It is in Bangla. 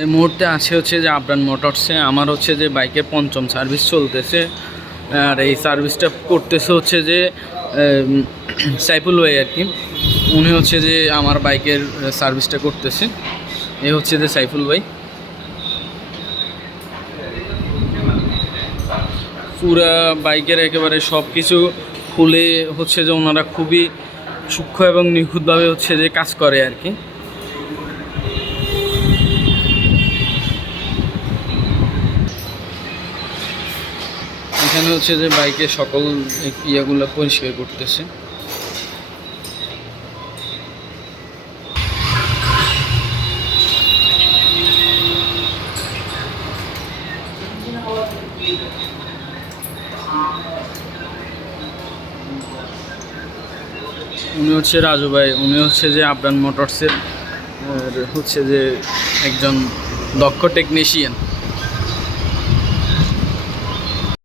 এই মুহূর্তে আছে হচ্ছে যে আবরান মোটরসে আমার হচ্ছে যে বাইকের পঞ্চম সার্ভিস চলতেছে। আর এই সার্ভিসটা করতেছে হচ্ছে যে সাইফুল ভাই আর কি। উনি হচ্ছে যে আমার বাইকের সার্ভিসটা করতেছে। এ হচ্ছে যে সাইফুল ভাই। পুরা বাইকের একেবারে সব কিছু খুলে হচ্ছে যে ওনারা খুবই সূক্ষ্ম এবং নিখুঁতভাবে হচ্ছে যে কাজ করে আর কি। এখানে হচ্ছে যে বাইকের সকল ইয়াগুলো পরিষ্কার করতেছে। উনি হচ্ছে রাজু ভাই, উনি হচ্ছে যে আবরান মোটরসের হচ্ছে যে একজন দক্ষ টেকনিশিয়ান।